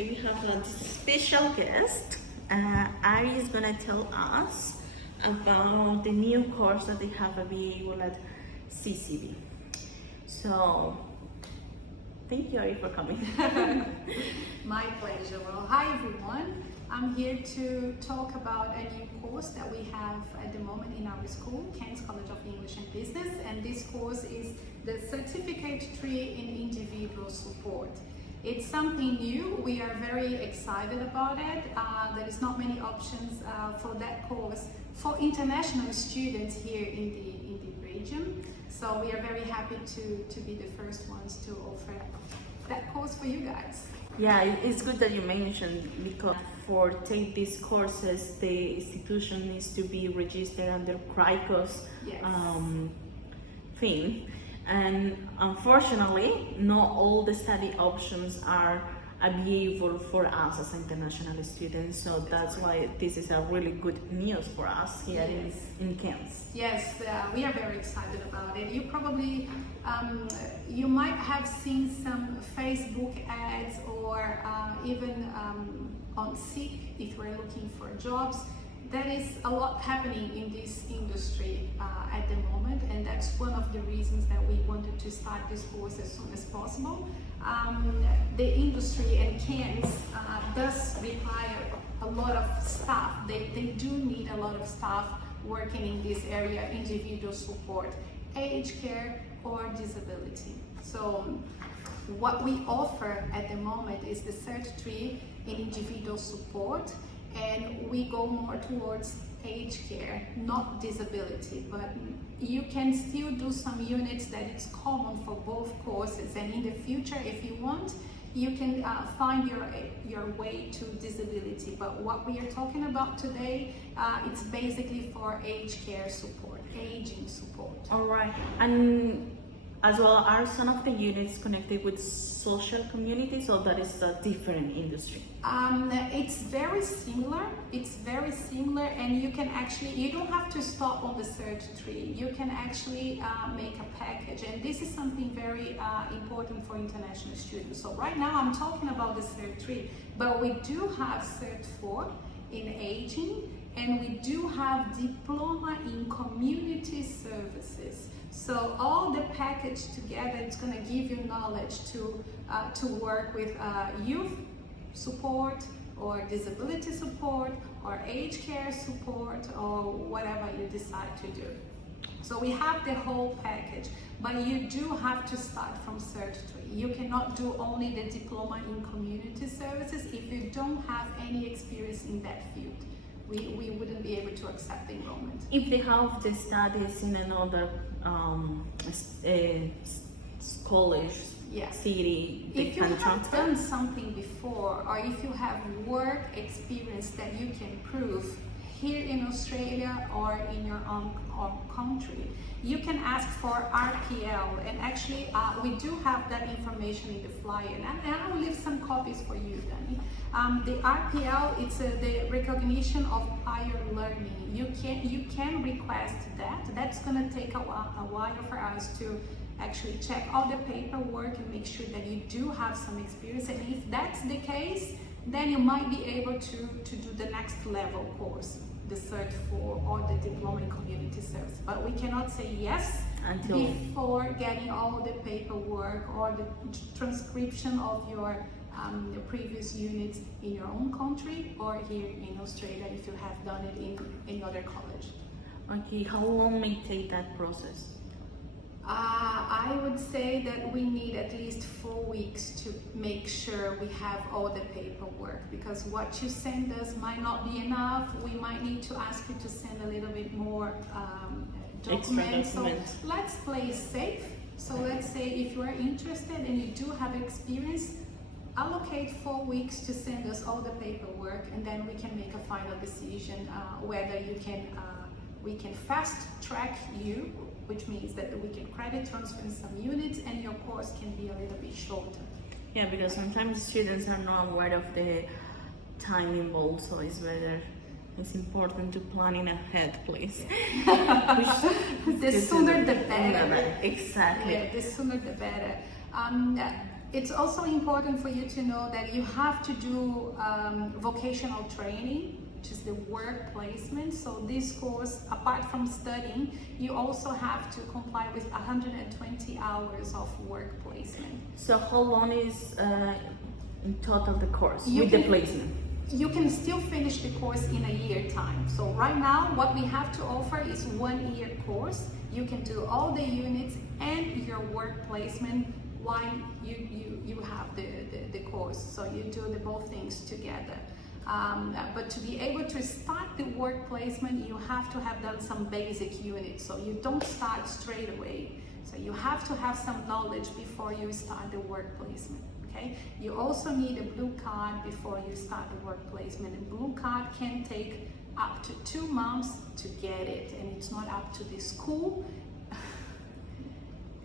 today we have a special guest. Ari is gonna tell us about the new course that they have available at CCEB. So, thank you, Ari, for coming. My pleasure. Well, hi everyone. I'm here to talk about a new course that we have at the moment in our school, Cairns College of English and Business, and this course is the Certificate 3 in Individual Support. It's something new. We are very excited about it. There is not many options for that course for international students here in the region. So we are very happy to be the first ones to offer that course for you guys. Yeah, it's good that you mentioned, because for take these courses, the institution needs to be registered under CRICO's Yes. thing. And unfortunately, not all the study options are available for us as international students. So that's why this is a really good news for us here in Cairns. Yes, we are very excited about it. You probably, you might have seen some Facebook ads or even on Seek if we're looking for jobs. There is a lot happening in this industry at the moment, and that's one of the reasons that we wanted to start this course as soon as possible. The industry and Cairns does require a lot of staff. They do need a lot of staff working in this area, individual support, aged care or disability. So what we offer at the moment is the Cert 3 in individual support, and we go more towards aged care, not disability, but you can still do some units that it's common for both courses, and in the future, if you want, you can find your way to disability. But what we are talking about today, it's basically for aged care support, aging support. All right, and as well, are some of the units connected with social communities, or that is a different industry? It's very similar. It's very similar, and you can actually, you don't have to stop on the Cert 3. You can actually make a package, and this is something very important for international students. So right now I'm talking about the Cert 3, but we do have Cert 4 in aging, and we do have diploma in community services. So all the package together, it's going to give you knowledge to work with youth support or disability support or aged care support or whatever you decide to do. So we have the whole package, but you do have to start from Cert 3. You cannot do only the diploma in community services if you don't have any experience in that field. We wouldn't be able to accept the enrollment. If they have the studies in another college, city, they if you can have transfer? done something before, or if you have work experience that you can prove here in Australia or in your own country, you can ask for RPL, and actually we do have that information in the flyer, and I will leave some copies for you, Danny. The RPL, it's the recognition of prior learning. You can request that. That's going to take a while for us to actually check all the paperwork and make sure that you do have some experience, and if that's the case, then you might be able to do the next level course, the Cert 4 or the diploma in community service. But we cannot say yes until before getting all the paperwork or the transcription of your previous units in your own country or here in Australia if you have done it in another college. Okay, how long may take that process? I would say that we need at least 4 weeks to make sure we have all the paperwork, because what you send us might not be enough. We might need to ask you to send a little bit more documents. So let's play safe. So let's say if you are interested and you do have experience, allocate 4 weeks to send us all the paperwork, and then we can make a final decision whether we can fast track you, which means that we can credit transfer some units and your course can be a little bit shorter. Yeah, because sometimes students are not aware of the time involved, so it's important to planning ahead, please. The sooner the better. Exactly. Yeah, the sooner the better. It's also important for you to know that you have to do vocational training, which is the work placement. So this course, apart from studying, you also have to comply with 120 hours of work placement. So how long is in total the course You with can- the placement? You can still finish the course in a year time. So right now, what we have to offer is 1 year course. You can do all the units and your work placement while you have the course. So you do the both things together. But to be able to start the work placement, you have to have done some basic units. So you don't start straight away. So you have to have some knowledge before you start the work placement. Okay? You also need a blue card before you start the work placement. A blue card can take up to 2 months to get it, and it's not up to the school.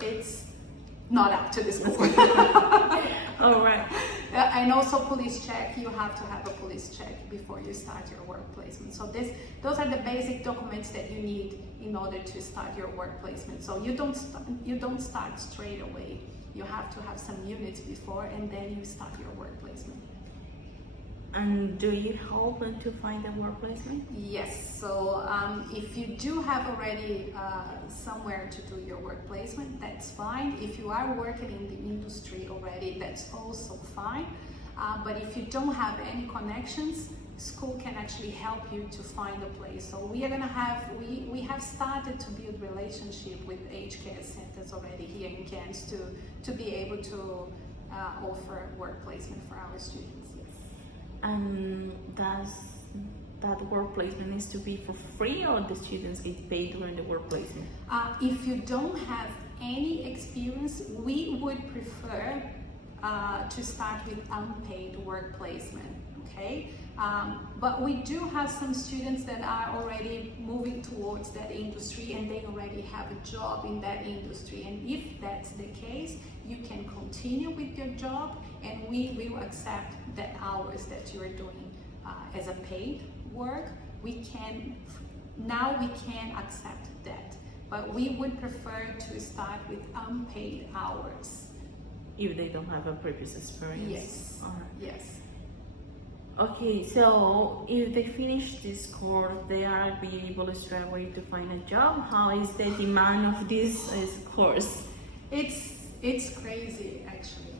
It's not up to the school. All right. And also police check. You have to have a police check before you start your work placement. So those are the basic documents that you need in order to start your work placement. So you don't start straight away. You have to have some units before, and then you start your work placement. And do you help them to find a work placement? Yes, so if you do have already somewhere to do your work placement, that's fine. If you are working in the industry already, that's also fine. But if you don't have any connections, school can actually help you to find a place. So we have started to build relationship with aged care centers already here in Cairns to be able to offer work placement for our students. Yes. And does that work placement needs to be for free, or the students get paid during the work placement? If you don't have any experience, we would prefer to start with unpaid work placement. Okay, but we do have some students that are already moving towards that industry, and they already have a job in that industry. And if that's the case, you can continue with your job, and we will accept the hours that you are doing as a paid work. We can accept that, but we would prefer to start with unpaid hours. If they don't have a previous experience? Yes. All right. Yes. Okay, so if they finish this course, they are being able straight away to find a job. How is the demand of this course? It's crazy, actually.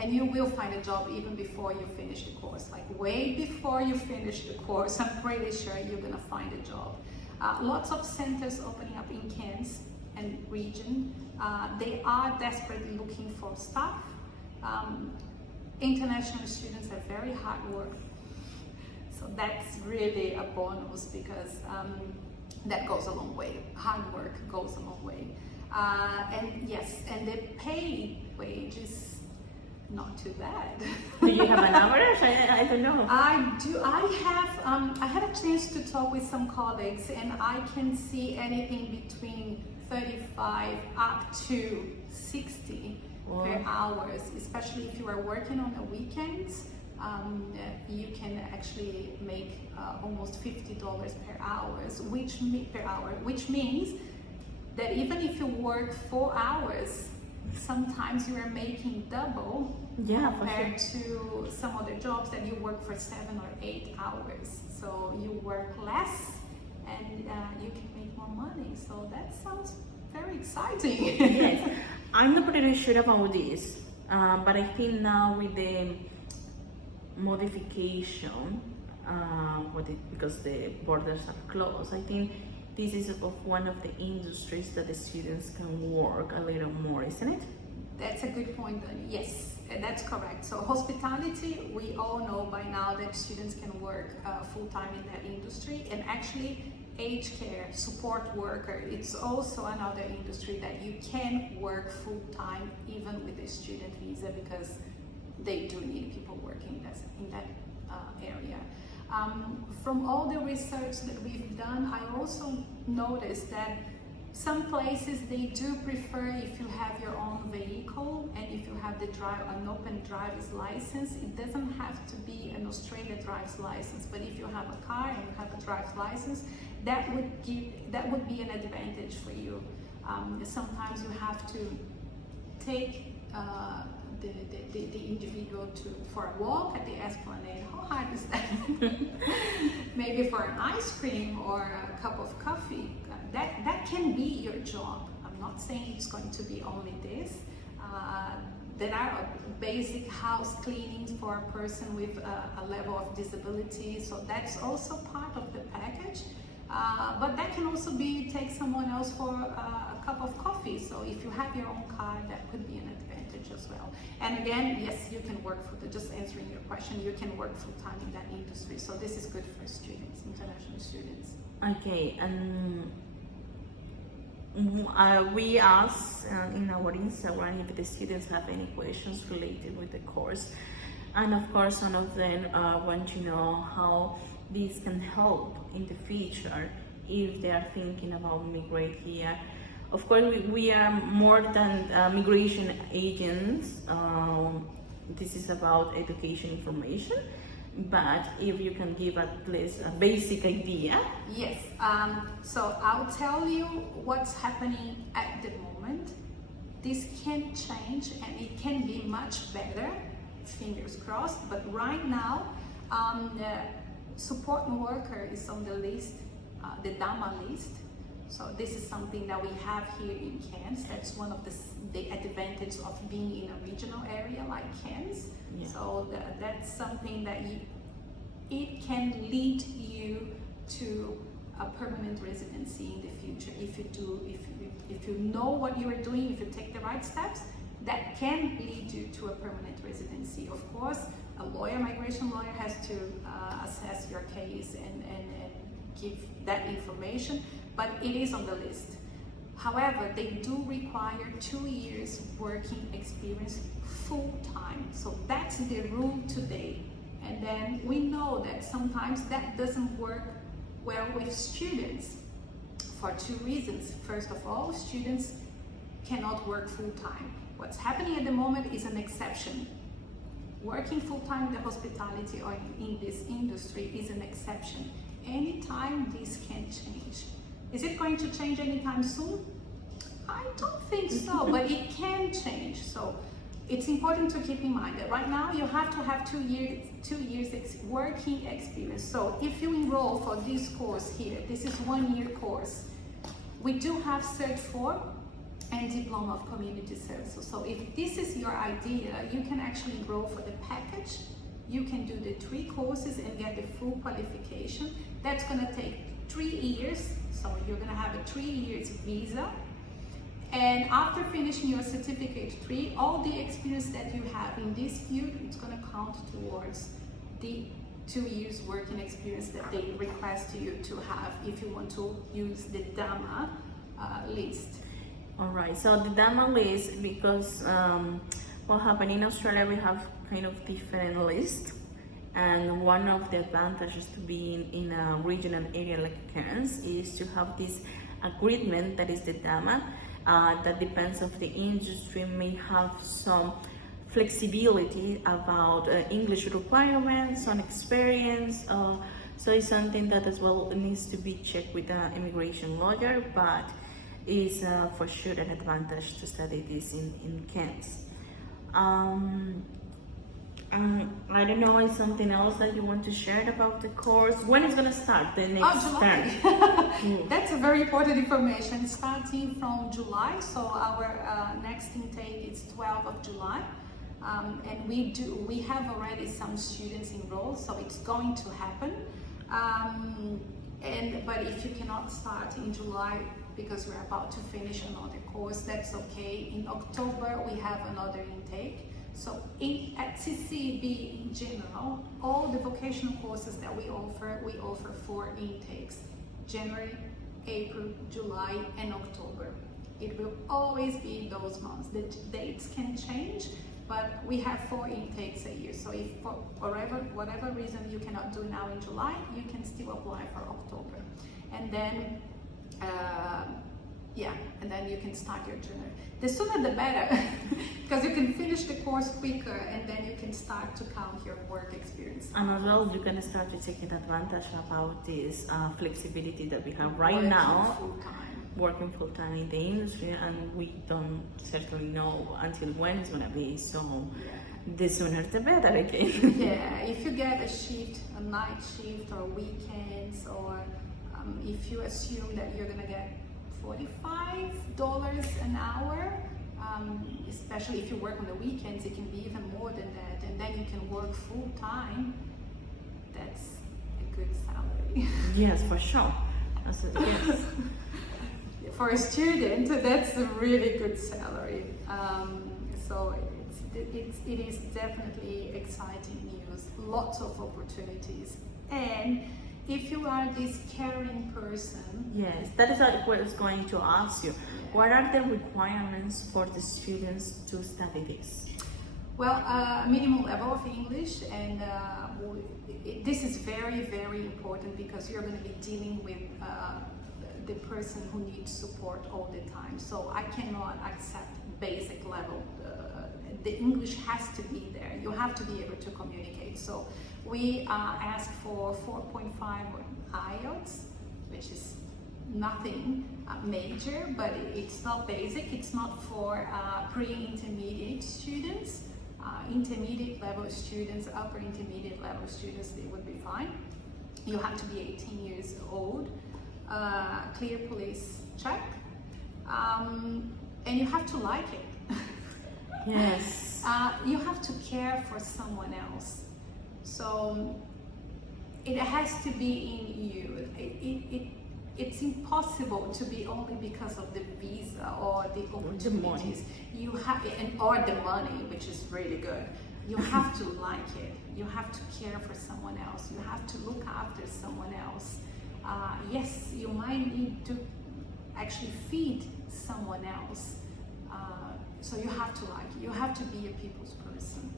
And you will find a job even before you finish the course. Like way before you finish the course, I'm pretty sure you're gonna find a job. Lots of centers opening up in Cairns and region. They are desperately looking for staff. International students are very hard work. So that's really a bonus, because that goes a long way. Hard work goes a long way. And yes, and the paid wage is not too bad. Do you have an average? I don't know. I do. I had a chance to talk with some colleagues, and I can see anything between 35 up to 60 per hours, especially if you are working on the weekends. You can actually make almost $50 per hour, which means that even if you work 4 hours, sometimes you are making double compared to some other jobs that you work for 7 or 8 hours. So you work less and you can make more money. So that sounds very exciting. Yes, I'm not pretty sure about this, but I think now with the modification, because the borders are closed, I think this is one of the industries that the students can work a little more, isn't it? That's a good point. Yes, that's correct. So hospitality, we all know by now that students can work full-time in that industry, and actually aged care, support worker, it's also another industry that you can work full-time even with a student visa, because they do need people working in that area. From all the research that we've done, I also noticed that some places, they do prefer if you have your own vehicle and if you have an open driver's license. It doesn't have to be an Australian driver's license, but if you have a car and you have a driver's license, that would be an advantage for you. Sometimes you have to take the individual for a walk at the Esplanade. How hard is that? Maybe for an ice cream or a cup of coffee. That can be your job. I'm not saying it's going to be only this. There are basic house cleanings for a person with a level of disability, so that's also part of the package. But that can also be take someone else for a cup of coffee. So if you have your own car, that could be an advantage as well. And again, yes, you can work just answering your question, you can work full time in that industry. So this is good for students, international students. Okay, and we asked in our Instagram if the students have any questions related with the course, and of course some of them want to know how this can help in the future if they are thinking about migrate here. Of course, we are more than migration agents. This is about education information, but if you can give at least a basic idea. Yes, so I'll tell you what's happening at the moment. This can change and it can be much better, fingers crossed, but right now support worker is on the list, the DAMA list. So this is something that we have here in Cairns. That's one of the advantages of being in a regional area like Cairns. Yeah. So that's something that it can lead you to a permanent residency in the future. If you know what you are doing, if you take the right steps, that can lead you to a permanent residency. Of course, a migration lawyer has to assess your case and give that information, but it is on the list. However, they do require 2 years working experience full time. So that's the rule today. And then we know that sometimes that doesn't work well with students for 2 reasons. First of all, students cannot work full time. What's happening at the moment is an exception. Working full time in the hospitality or in this industry is an exception. Anytime this can change. Is it going to change anytime soon? I don't think so, but it can change. So it's important to keep in mind that right now you have to have 2 years working experience. So if you enroll for this course here, this is 1-year course. We do have Cert 4 and Diploma of Community Services. So if this is your idea, you can actually enroll for the package. You can do the 3 courses and get the full qualification. That's gonna take 3 years. So you're gonna have a 3 years visa. And after finishing your certificate 3, all the experience that you have in this field, it's gonna count towards the 2 years working experience that they request you to have if you want to use the DAMA list. All right, so the DAMA list, because what happened in Australia, we have kind of different lists, and one of the advantages to being in a regional area like Cairns is to have this agreement that is the DAMA. That depends of the industry, may have some flexibility about English requirements, on experience. So it's something that as well needs to be checked with the immigration lawyer, but is for sure an advantage to study this in Cairns. I don't know, is something else that you want to share about the course? When it's going to start, the next July. term? That's a very important information. Starting from July, so our next intake is 12th of July. And we have already some students enrolled, so it's going to happen. But if you cannot start in July because you're about to finish another course, that's okay. In October, we have another intake. So at CCEB in general, all the vocational courses that we offer 4 intakes: January, April, July, and October. It will always be those months. The dates can change, but we have 4 intakes a year. So if for whatever reason you cannot do now in July, you can still apply for October. And then and then you can start your journey. The sooner the better, because you can finish the course quicker and then you can start to count your work experience. And as well, you can start to taking advantage about this flexibility that we have right Working now. full time. working full time in the industry, and we don't certainly know until when it's gonna be. So the sooner the better again. Yeah, if you get a shift, a night shift or weekends, or if you assume that you're gonna get $45 an hour, especially if you work on the weekends, it can be even more than that, and then you can work full time. That's a good salary. Yes, for sure. Yes. For a student, that's a really good salary. So it is definitely exciting news, lots of opportunities. And if you are this caring person, Yes, that is what I was going to ask you. What are the requirements for the students to study this? well, minimum level of English, and this is very, very important because you're going to be dealing with the person who needs support all the time. So I cannot accept basic level. The English has to be there. You have to be able to communicate. So we ask for 4.5 on IELTS, which is nothing major, but it's not basic. It's not for pre-intermediate students. Intermediate level students, upper intermediate level students, they would be fine. You have to be 18 years old, clear police check, and you have to like it. Yes. You have to care for someone else. So it has to be in you. It's impossible to be only because of the visa or the opportunities. You have, or the money, which is really good. You have to like it. You have to care for someone else. You have to look after someone else. Yes, you might need to actually feed someone else. So you have to like it. You have to be a people's person.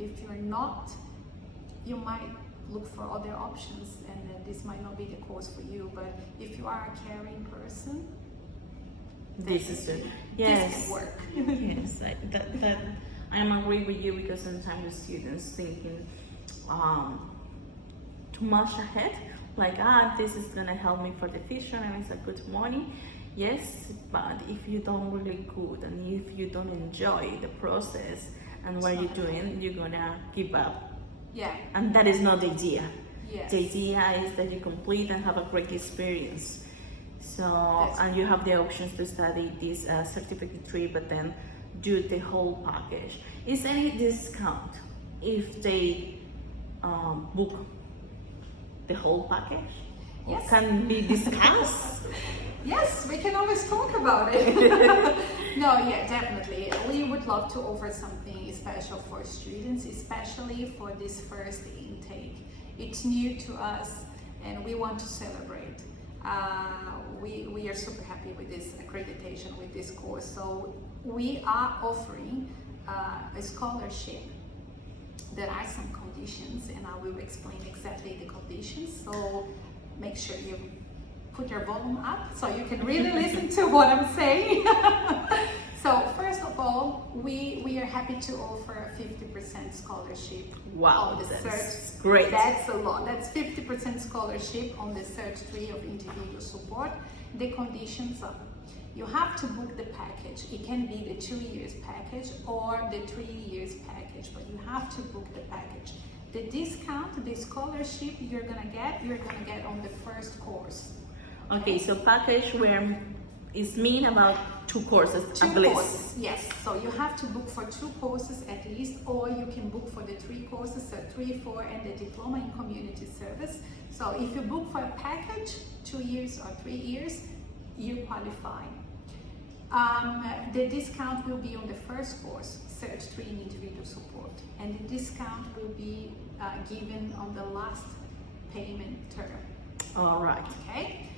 If you're not, you might look for other options, and this might not be the course for you. But if you are a caring person, This is it. this Yes. can work. Yes, that I'm agree with you, because sometimes the students thinking too much ahead, like this is gonna help me for the future and it's a good money. Yes, but if you don't really good and if you don't enjoy the process and what you're doing, you're gonna give up. Yeah. And that is not the idea. Yes. The idea is that you complete and have a great experience. So, That's and you have the options to study this certificate 3, but then do the whole package. Is any discount if they book the whole package? Or Yes. can be discussed? Yes, we can always talk about it. No, yeah, definitely. We would love to offer something special for students, especially for this first intake. It's new to us and we want to celebrate. We are super happy with this accreditation, with this course. So we are offering a scholarship. There are some conditions, and I will explain exactly the conditions. So make sure you put your volume up so you can really listen to what I'm saying. So first of all, we are happy to offer a 50% scholarship. Wow, on the that's Cert. great. That's a lot. That's 50% scholarship on the Cert 3 of individual support. The conditions are, you have to book the package. It can be the 2 years package or the 3 years package, but you have to book the package. The discount, the scholarship you're gonna get on the first course. Okay, so package where is mean about 2 courses Two at least. courses, yes. So you have to book for 2 courses at least, or you can book for the 3 courses, so 3, 4, and the diploma in community service. So if you book for a package, 2 years or 3 years, you qualify. The discount will be on the first course, Cert 3 in individual support, and the discount will be given on the last payment term. All right. Okay,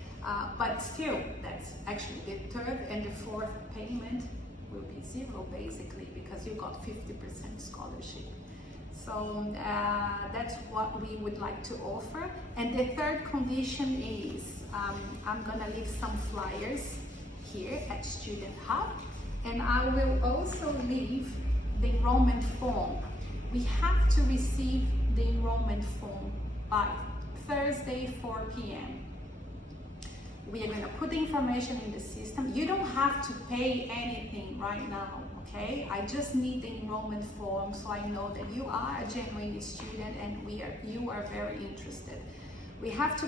but still, that's actually the 3rd and the 4th payment will be 0 basically, because you got 50% scholarship. So that's what we would like to offer. And the 3rd condition is, I'm gonna leave some flyers here at Student Hub, and I will also leave the enrollment form. We have to receive the enrollment form by Thursday 4 p.m. We are going to put the information in the system. You don't have to pay anything right now, okay? I just need the enrollment form so I know that you are a genuine student and you are very interested. We have to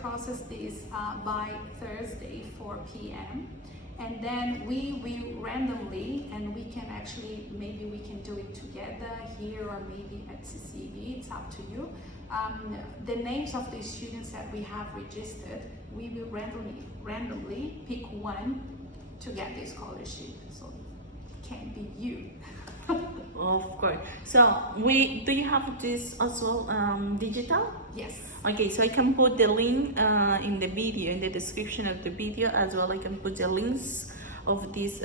process this by Thursday, 4 p.m. And then we will randomly, and we can actually, maybe we can do it together here or maybe at CCEB, it's up to you. The names of the students that we have registered, we will randomly pick one to get the scholarship. So it can't be you. Of course. So do you have this also digital? Yes. Okay, so I can put the link in the video, in the description of the video as well. I can put the links of these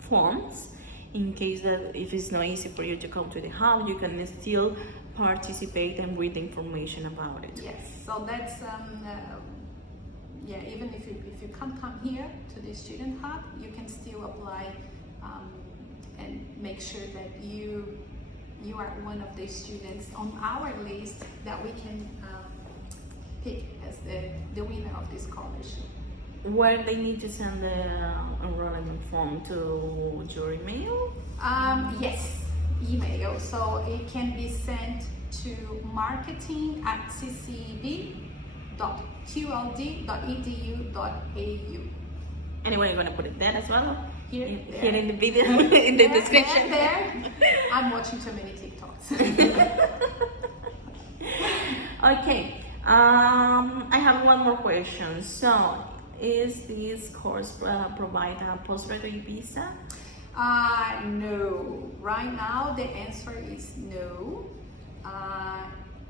forms in case that if it's not easy for you to come to the hub, you can still participate and read the information about it. Yes, so that's yeah, even if you can't come here to the student hub, you can still apply and make sure that you are one of the students on our list that we can pick as the winner of this scholarship. Where they need to send the enrollment form to your email? Yes, email. So it can be sent to marketing@cceb.qld.edu.au. Anyway, I'm gonna put it there as well. Here in the video, in the description. There. I'm watching too many TikToks. Okay, I have one more question. So, is this course provide a postgraduate visa? No. Right now, the answer is no.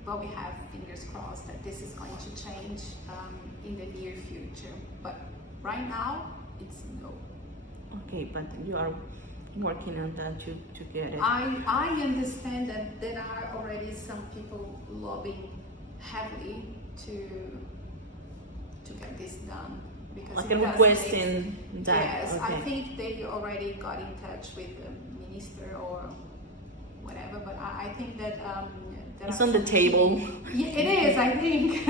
But we have fingers crossed that this is going to change in the near future. But right now, it's no. Okay, but you are working on that to get it. I understand that there are already some people lobbying heavily to get this done, because Like it does requesting make, that. yes, Okay. I think they already got in touch with the minister or whatever, but I think that It's on the table. Yeah, it is, I think.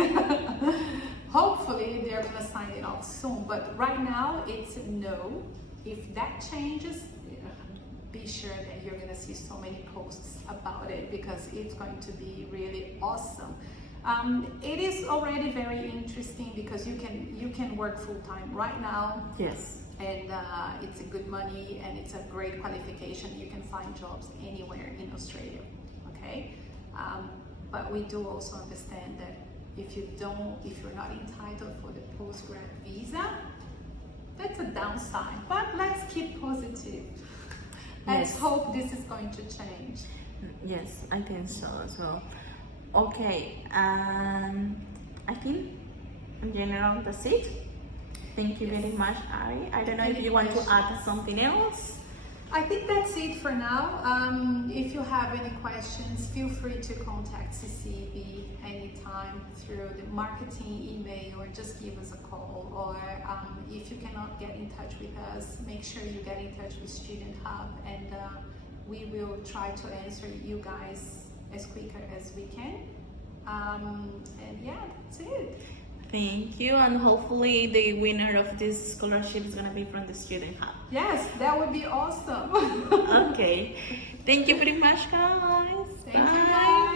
Hopefully they're gonna sign it off soon, but right now it's no. If that changes, be sure that you're gonna see so many posts about it, because it's going to be really awesome. It is already very interesting because you can work full time right now. Yes. And it's a good money and it's a great qualification. You can find jobs anywhere in Australia. Okay, but we do also understand that if you're not entitled for the postgrad visa, that's a downside. But let's keep positive. Let's hope this is going to change. Yes, I think so as well. Okay, I think in general that's it. Thank you very much, Ari. I don't know if you want to add something else. I think that's it for now. If you have any questions, feel free to contact CCEB anytime through the marketing email, or just give us a call. Or if you cannot get in touch with us, make sure you get in touch with Student Hub, and we will try to answer you guys as quicker as we can. And yeah, that's it. Thank you, and hopefully the winner of this scholarship is gonna be from the Student Hub. Yes, that would be awesome. Okay, thank you very much, guys. Thank you, guys.